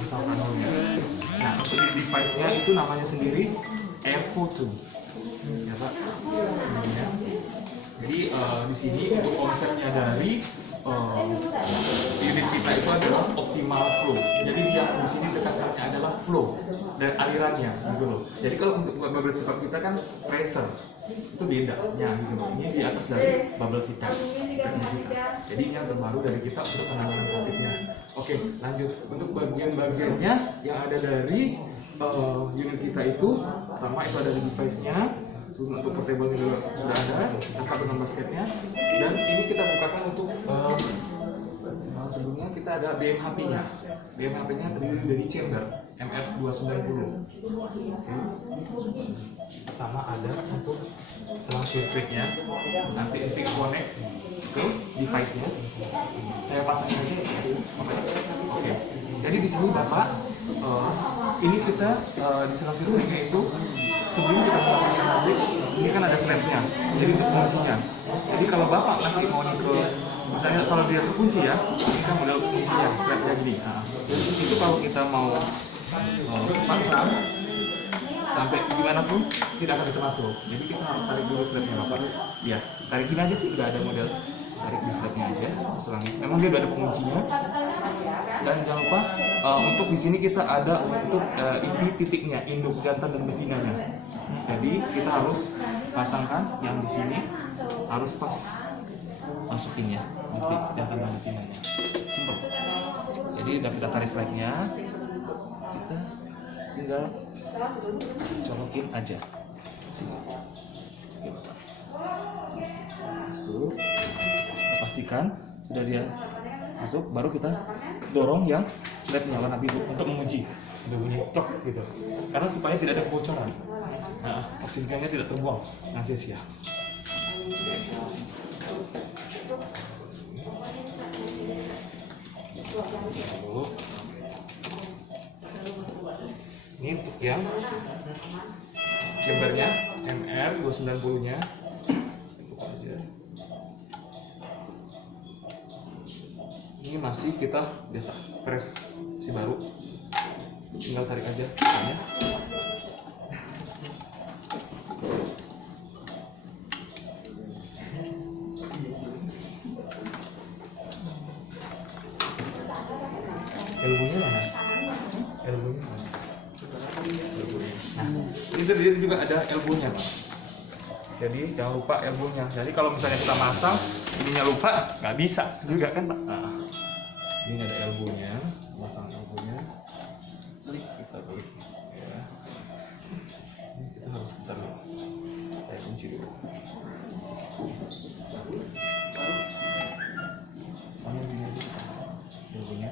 pasangkan dulu. Nah, untuk di device-nya itu namanya sendiri AirPhoto. Ya Pak. Ya. Jadi di sini untuk konsepnya dari unit kita itu adalah optimal flow. Jadi dia di sini tekanannya adalah flow dan alirannya gitu loh. Jadi kalau untuk bubble sipap kita kan pressure itu bedanya gitu loh. Ini di atas dari bubble sipap kita. Jadi ini yang terbaru dari kita untuk penanganan COVID-nya. Oke, lanjut untuk bagian-bagiannya yang ada dari unit kita itu, pertama itu ada di device-nya. Untuk portable ini sudah ada, lengkap dengan basketnya, dan ini kita bukakan untuk sebelumnya kita ada BMHP-nya. BMHP-nya terdiri dari chamber MF290. Sama ada untuk selang sirkuitnya, nanti connect ke device-nya. Saya pasangin aja ya. Oke. Jadi di sini Bapak, ini kita di selang sirkuitnya itu sebelum kita melakukan habis, ini kan ada strapnya, jadi untuk menguncinya. Jadi kalau Bapak nanti mau nih ke, misalnya kalau dia terkunci ya, ini kan model kuncinya, strapnya gini. Nah, itu kalau kita mau pasang, sampai gimana pun tidak akan bisa masuk. Jadi kita harus tarik dulu strapnya Bapak. Ya, tarik gini aja sih, udah ada model tarik di strapnya aja. Selangnya. Memang dia udah ada penguncinya. Dan jangan lupa untuk di sini kita ada untuk inti titiknya, induk, jantan dan betinanya. Jadi kita harus pasangkan yang di sini harus pas masukinnya, inti jantan dan betinanya. Simple. Jadi udah kita tarik slide-nya, kita tinggal colokin aja. Sini. Oke, Bapak. Masuk. Kita pastikan sudah dia masuk, baru kita dorong yang slide-nya warna biru untuk menguji. Udah bunyi tok gitu. Karena supaya tidak ada kebocoran. Nah, oksigennya tidak terbuang dengan sia-sia. Ini untuk yang chambernya MR290-nya. Ini masih kita biasa press si baru, tinggal tarik aja ya. Elbonya mana? Elbonya mana? Nah, ini terdiri juga ada elbonya Pak. Jadi jangan lupa elbonya. Jadi kalau misalnya kita masang, ininya lupa, nggak bisa juga kan Pak. Nah, ini ada elbonya, pasang elbonya, kita balik ya. Ini kita harus putar dulu, saya kunci dulu. Sama gini aja elbonya.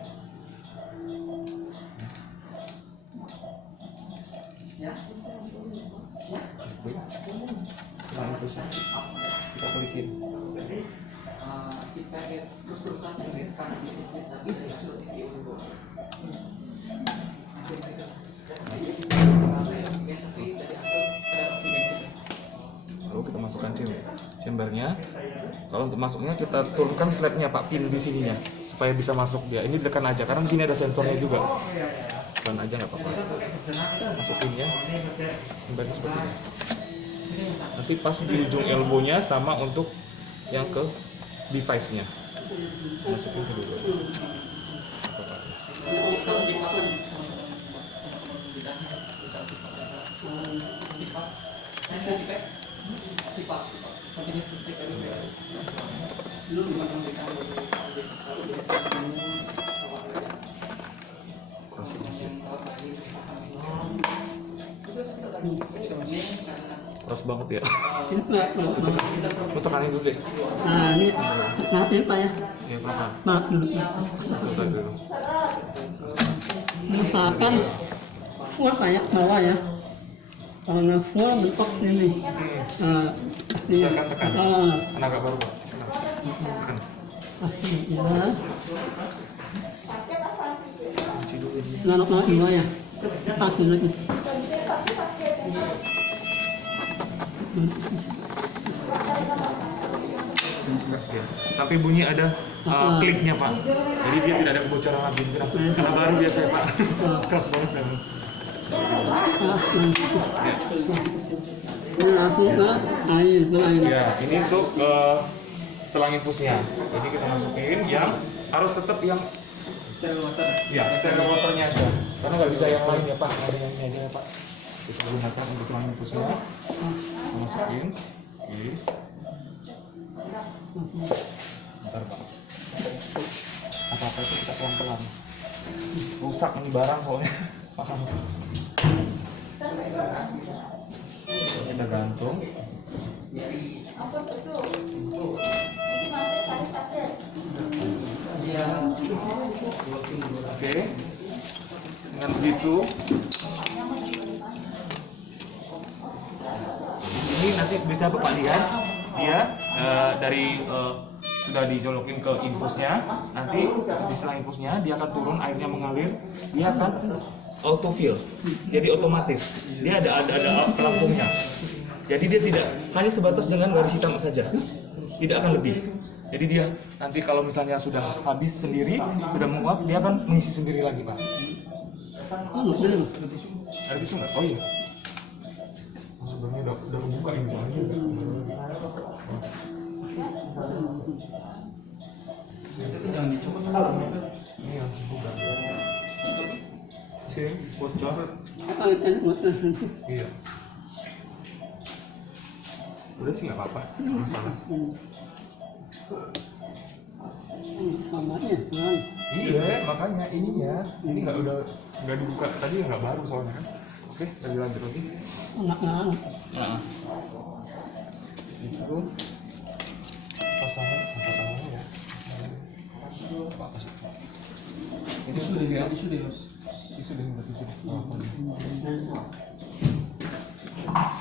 Setelah itu kita balikin. Si kaget terus-terusan kan ini tapi lalu kita masukkan chambernya. Kalau untuk masuknya kita turunkan slide-nya Pak, pin di sininya supaya bisa masuk dia. Ini tekan aja karena di sini ada sensornya juga. Tekan aja nggak apa-apa. Masukinnya chambernya seperti ini. Nanti pas di ujung elbow-nya sama untuk yang ke device-nya. Masukin ke dulu. Keras banget ya. Lu tekanin dulu deh. Nah ini matiin Pak ya. Ya berapa? Maaf dulu. Dulu. Misalkan full Pak ya, bawah ya. Kalau nggak full bentuk ini. Nah, Misalkan tekan. Ah, Kan agak baru Pak. Tekan. pasti ya. Kunci dulu ini. Nganok dua ya. Pas dulu. Ya. Sampai bunyi ada kliknya Pak. Jadi dia tidak ada kebocoran lagi. Karena baru biasa ya Pak. Keras banget kan. Ya. Ini langsung ke air, Ya, ini untuk selang infusnya. Jadi kita masukin yang harus tetap yang steril water. Ya, steril waternya aja. Karena nggak bisa yang lain ya Pak. Ada yang ini aja ya Pak. Kita gunakan untuk selang infusnya. Kita masukin. Oke. Bentar Pak. Apa-apa itu kita pelan-pelan. Rusak nih barang soalnya. Paham. Kita gantung. Oke. Dengan begitu, ini nanti bisa Bapak lihat dia dari sudah dijolokin ke infusnya, nanti di selang infusnya dia akan turun, airnya mengalir, dia akan autofill, jadi otomatis dia ada pelampungnya, jadi dia tidak hanya sebatas dengan garis hitam saja, tidak akan lebih. Jadi dia nanti kalau misalnya sudah habis sendiri, sudah menguap, dia akan mengisi sendiri lagi Pak. Ada tisu nggak? Oh iya. Sebenarnya udah kebuka ini soalnya. Itu jangan dicopot Ini yang dibuka. Sini, bocor. Iya. Udah sih nggak apa-apa, masalah. Iya, makanya ininya, ini nggak dibuka tadi, nggak baru soalnya kan. Oke, kita lanjut lagi. Nah, itu pasangannya ya. Ini sudah ya,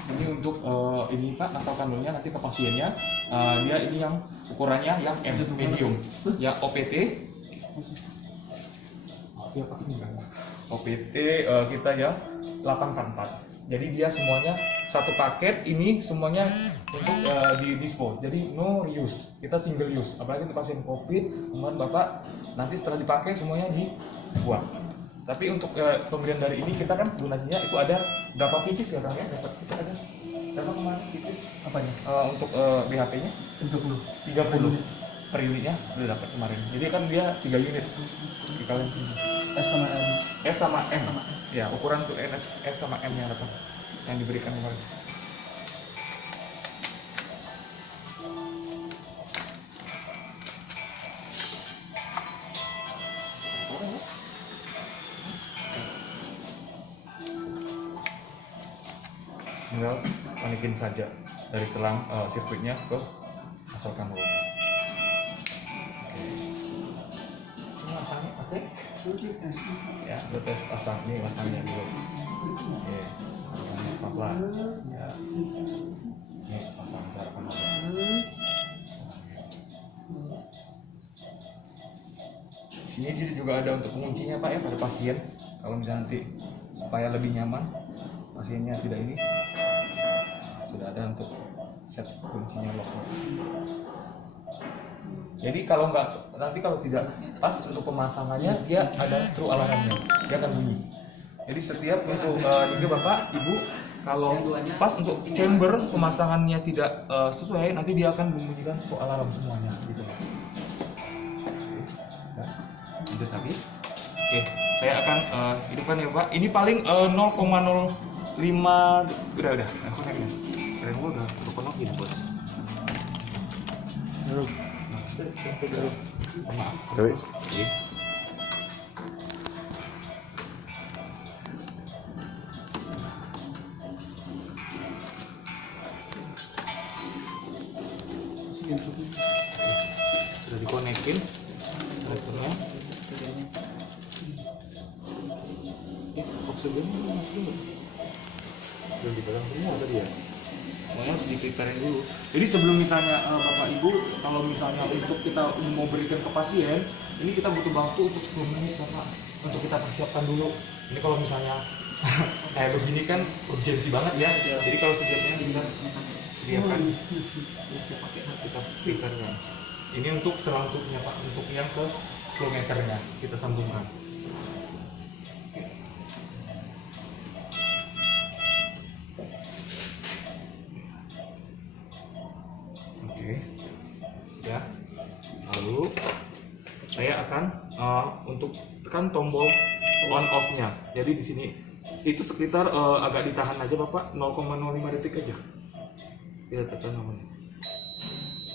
Ini untuk ini Pak, asal kandungnya nanti ke pasiennya. Dia ini yang ukurannya yang medium, yang OPT. Ya Pak, ini kan. OPT kita yang 8/4. Jadi dia semuanya satu paket, ini semuanya untuk di dispose. Jadi no reuse, kita single use. Apalagi untuk pasien COVID, mohon Bapak nanti setelah dipakai semuanya dibuang. Tapi untuk pemberian dari ini kita kan donasinya itu ada berapa pieces ya Kang ya? Dapat kita ada berapa kemarin pieces? Apanya? Untuk BHP-nya 30 per unitnya udah dapat kemarin. Jadi kan dia 3 unit di kalian sini. S sama M. Ya, ukuran untuk S sama M yang dapat yang diberikan kemarin. Tinggal panikin saja dari selang sirkuitnya ke asal kandung. Ini pasangnya pakai ya, udah tes pasang ini, pasangnya dulu. Oke, pasangnya pelan-pelan. Ya, ini pasang secara pelan. Sini juga ada untuk penguncinya Pak ya pada pasien. Kalau misalnya nanti supaya lebih nyaman pasiennya tidak ini, sudah ada untuk set kuncinya lock. Jadi kalau nanti kalau tidak pas untuk pemasangannya, dia ada true alarmnya, dia akan bunyi. Jadi setiap untuk juga Bapak Ibu kalau pas untuk chamber pemasangannya tidak sesuai, nanti dia akan membunyikan true alarm semuanya gitu Pak. Lanjut lagi. Oke, saya akan hidupkan ya Pak. Ini paling 0,05 udah koneknya. Keren gua udah konek gini bos. Maaf. Oke. Sudah dikonekin konektornya. Oksigennya masuk nggak? Sudah dipegang semua tadi ya? Makanya harus di-prepare dulu. Jadi sebelum misalnya Bapak Ibu, kalau misalnya untuk kita mau berikan ke pasien, ini kita butuh waktu untuk 10 menit Bapak, untuk kita persiapkan dulu. Ini kalau misalnya kayak begini kan urgensi banget ya. Jadi kalau setiapnya kita sediakan kita speakernya. Ini untuk selanjutnya Pak, untuk yang ke flow meternya kita sambungkan. Oke, sudah. Lalu saya akan untuk tekan tombol on off-nya. Jadi di sini itu sekitar agak ditahan aja Bapak, 0,05 detik aja. Kita tekan namanya.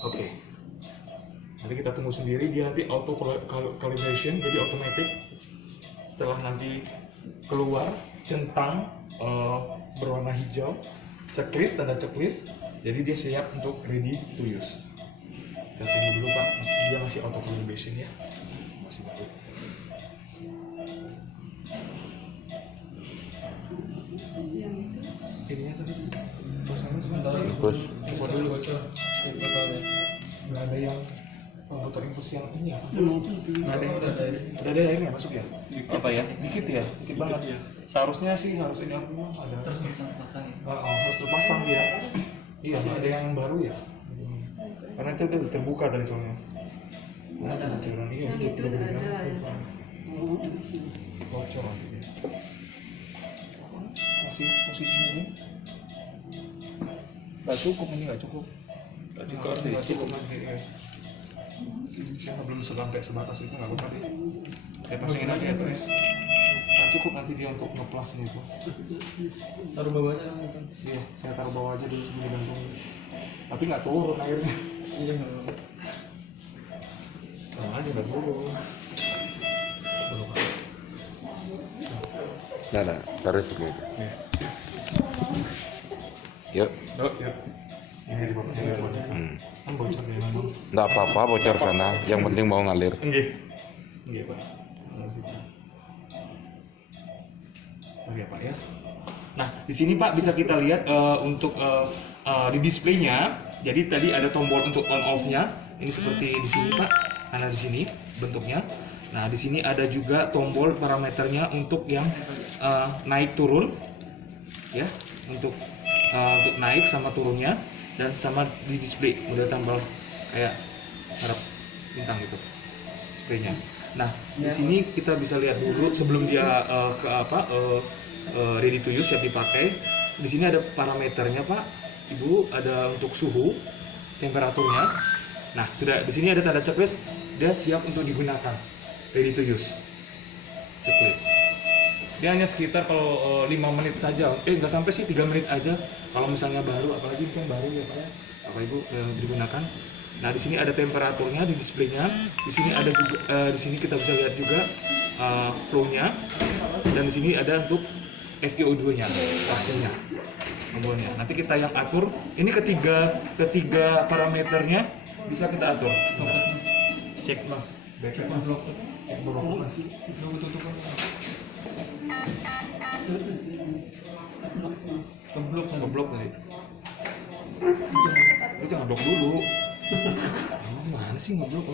Oke. Nanti kita tunggu sendiri, dia nanti auto calibration, jadi otomatis. Setelah nanti keluar centang berwarna hijau, checklist, tanda checklist, jadi dia siap untuk ready to use. Kita tunggu dulu Pak, dia masih auto calibration ya, masih baru. Ininya tadi pasangnya sebentar lagi. Coba dulu. Nggak ada yang motor infus yang ini ya? Nggak ada yang ada airnya masuk ya? Apa ya? Dikit ya? Dikit banget ya? Seharusnya sih harus ini ada. Terus pasang ya? Harus terpasang dia. Iya, ada yang baru ya? Karena itu udah terbuka tadi soalnya. Ada. Iya, udah bergerak. Bocor nanti dia. Masih posisinya ini. Nggak cukup, ini nggak cukup. Nggak cukup nanti ya. Saya belum sampai sebatas itu, nggak apa-apa deh. Saya pasangin aja ya Pak ya. Nggak cukup nanti dia untuk ngeplasnya itu. Taruh bawah aja kan? Iya, saya taruh bawah aja dulu sebelum digantung. Tapi nggak turun airnya. Iya. Sama aja nggak turun. Belum Pak. Nah, taruh sini. Nih. Yuk. Yuk. Ini di bawah ya. Kan bocor ya memang. Nggak apa-apa bocor sana, yang penting mau ngalir. Enggak. Enggak Pak. Makasih Pak. Oke Pak ya. Nah di sini Pak bisa kita lihat untuk di displaynya. Jadi tadi ada tombol untuk on off-nya. Ini seperti di sini Pak. Karena di sini bentuknya. Nah di sini ada juga tombol parameternya untuk yang naik turun, ya, untuk naik sama turunnya, dan sama di display udah tambah kayak harap bintang gitu displaynya. Nah di sini kita bisa lihat dulu sebelum dia ready to use, siap dipakai. Di sini ada parameternya Pak, Ibu, ada untuk suhu, temperaturnya. Nah sudah di sini ada tanda checklist, dia siap untuk digunakan, ready to use checklist. Dia hanya sekitar kalau 5 menit saja, nggak sampai sih 3 menit aja. Kalau misalnya baru, apalagi kan baru ya Pak ya, Bapak Ibu digunakan. Nah di sini ada temperaturnya di displaynya. Di sini ada juga, di sini kita bisa lihat juga flow-nya, dan di sini ada untuk FiO2-nya, hasilnya, nomornya. Nanti kita yang atur. Ini ketiga parameternya bisa kita atur. Cek Mas, cek Mas, cek blok Mas. Ngeblok tadi. Lu jangan blok dulu. Mana sih ngeblok?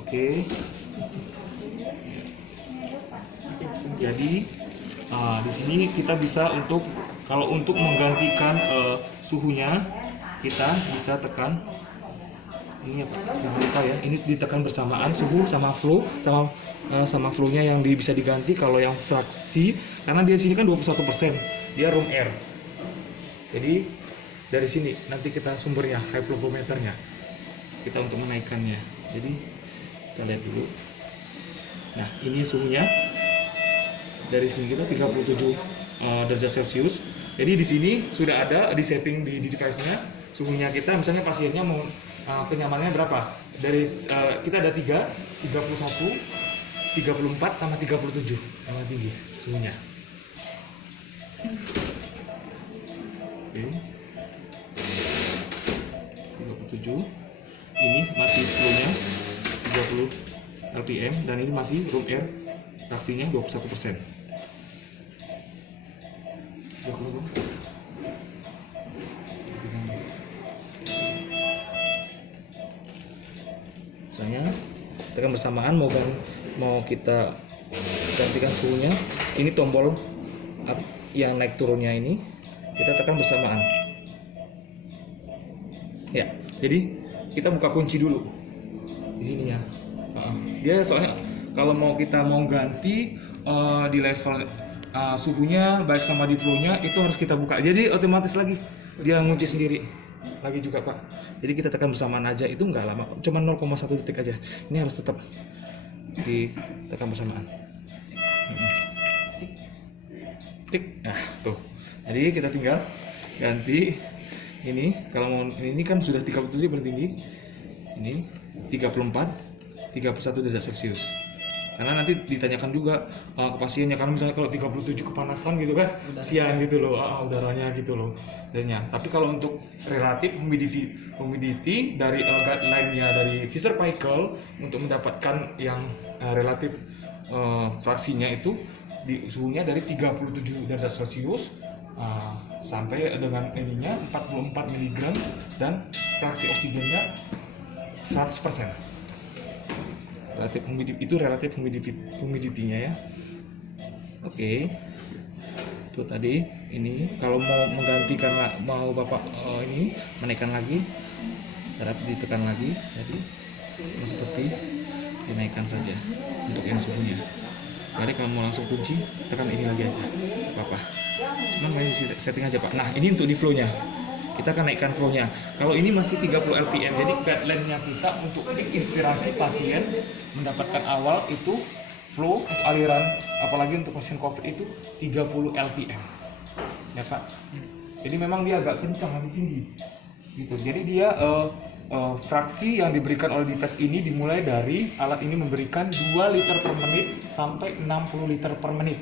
Oke. Jadi di sini kita bisa kalau untuk menggantikan suhunya, kita bisa tekan ini ya Pak, jangan lupa ya, ini ditekan bersamaan suhu sama flow, sama flow-nya yang bisa diganti. Kalau yang fraksi, karena dia sini kan 21%, dia room air. Jadi dari sini nanti kita sumbernya high flow meternya, kita untuk menaikkannya. Jadi kita lihat dulu. Nah ini suhunya dari sini kita 37 derajat Celcius. Jadi di sini sudah ada di setting di device-nya suhunya kita. Misalnya pasiennya mau kenyamanannya berapa? Dari kita ada 3, 31, 34 sama 37 yang tinggi suhunya. Oke. 37. Ini masih flow-nya 30 rpm dan ini masih room air, fraksinya 21%. Misalnya tekan bersamaan mau kita gantikan suhunya, ini tombol yang naik turunnya ini kita tekan bersamaan. Ya, jadi kita buka kunci dulu di sini ya. Dia soalnya kalau kita mau ganti di level suhunya baik sama di flow-nya itu harus kita buka. Jadi otomatis lagi dia ngunci sendiri lagi juga Pak. Jadi kita tekan bersamaan aja, itu nggak lama, cuma 0,1 detik aja. Ini harus tetap ditekan bersamaan. Tik, nah tuh. Jadi kita tinggal ganti ini. Kalau mau ini kan sudah 37 bertinggi, ini 34, 31 derajat Celcius. Karena nanti ditanyakan juga ke pasiennya, karena misalnya kalau 37 kepanasan gitu kan, siang gitu loh, udaranya gitu loh. Tapi kalau untuk relatif humidity dari guideline-nya dari Fisher-Paykel untuk mendapatkan yang relatif fraksinya itu di suhunya dari 37 derajat Celcius sampai dengan ininya 44 mg dan fraksi oksigennya 100%. Relatif humidity itu relatif humidity-nya ya. Oke. Itu tadi ini kalau mau menggantikan mau Bapak ini menaikkan lagi, harap ditekan lagi. Jadi seperti dinaikkan saja untuk yang suhunya. Jadi kalau mau langsung kunci tekan ini lagi aja, Bapak. Cuman main setting aja Pak. Nah ini untuk di flow-nya. Kita akan naikkan flow-nya. Kalau ini masih 30 LPM, jadi guideline-nya kita untuk inspirasi pasien mendapatkan awal itu flow untuk aliran, apalagi untuk pasien COVID itu 30 LPM, ya Pak. Jadi memang dia agak kencang, lebih tinggi, gitu. Jadi dia fraksi yang diberikan oleh device ini dimulai dari alat ini memberikan 2 liter per menit sampai 60 liter per menit.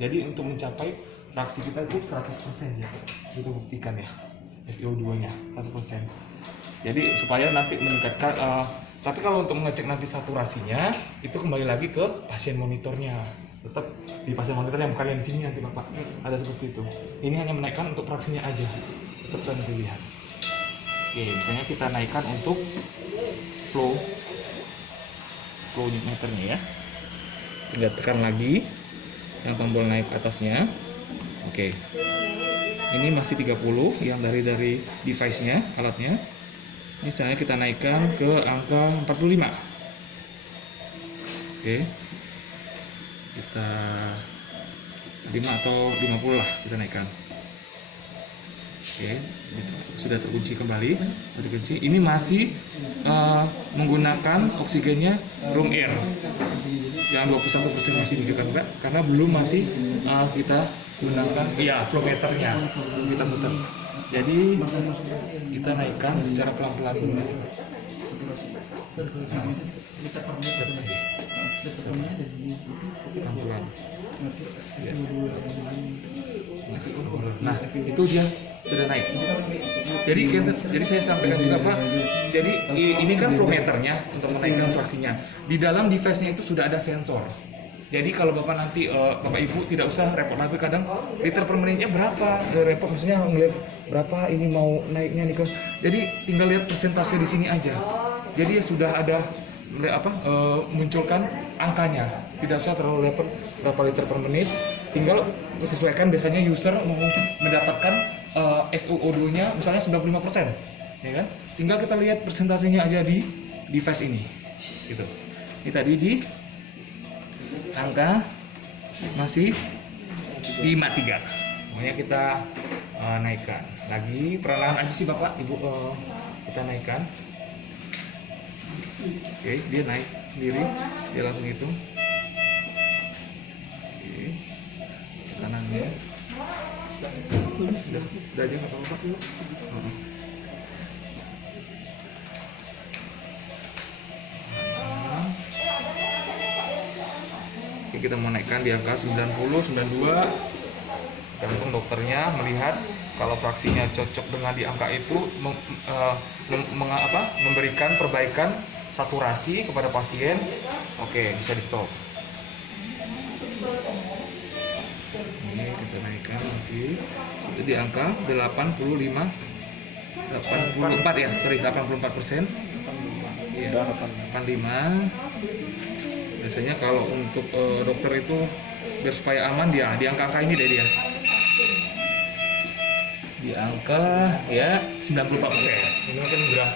Jadi untuk mencapai fraksi kita itu 100% ya, itu buktikan ya, FiO2 nya 100%. Jadi supaya nanti meningkatkan, tapi kalau untuk mengecek nanti saturasinya itu kembali lagi ke pasien monitornya, tetap di pasien monitornya, bukan yang di sini nanti Bapak, ada seperti itu. Ini hanya menaikkan untuk fraksinya aja, tetap nanti lihat. Oke, misalnya kita naikkan untuk flow meternya ya, tinggal tekan lagi yang tombol naik atasnya. Oke, ini masih 30 yang dari device-nya, alatnya. Misalnya kita naikkan ke angka 45. Oke, kita 5 atau 50 lah kita naikkan. Oke, sudah terkunci kembali. Ini masih menggunakan oksigennya room air yang 21% masih digunakan Pak, karena belum masih kita gunakan flow meternya kita putar. Jadi kita naikkan secara pelan-pelan dulu. Pelan-pelan. Nah, itu dia sudah naik. Jadi saya sampaikan juga Pak. Jadi ini kan flow meternya untuk menaikkan fraksinya. Di dalam device-nya itu sudah ada sensor. Jadi kalau Bapak nanti Bapak Ibu tidak usah repot nanti kadang liter per menitnya berapa, repot maksudnya ngeliat berapa ini mau naiknya nih. Jadi tinggal lihat persentase di sini aja. Jadi sudah ada munculkan angkanya. Tidak usah terlalu repot berapa liter per menit. Tinggal disesuaikan, biasanya user mau mendapatkan FiO2-nya misalnya 95%, ya kan? Tinggal kita lihat persentasenya aja di device ini, gitu. Ini tadi di angka masih 53, makanya kita naikkan lagi, perlahan aja sih Bapak Ibu, kita naikkan. Oke, dia naik sendiri, dia langsung hitung. Oke, kanannya udah aja nggak apa-apa. Oke, kita mau naikkan di angka 90, 92. Tergantung dokternya melihat kalau fraksinya cocok dengan di angka itu, memberikan perbaikan saturasi kepada pasien. Oke, bisa di stop. Ini kita naikkan masih sudah di angka 84 ya, 84%. Iya, 85. Biasanya kalau untuk dokter itu biar supaya aman dia di angka-angka ini deh dia. di angka ya 94%. Ini mungkin udah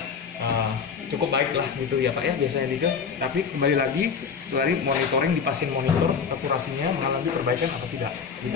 cukup baik lah gitu ya Pak ya biasanya Dika. Tapi kembali lagi selain monitoring di pasien monitor akurasinya mengalami perbaikan atau tidak gitu.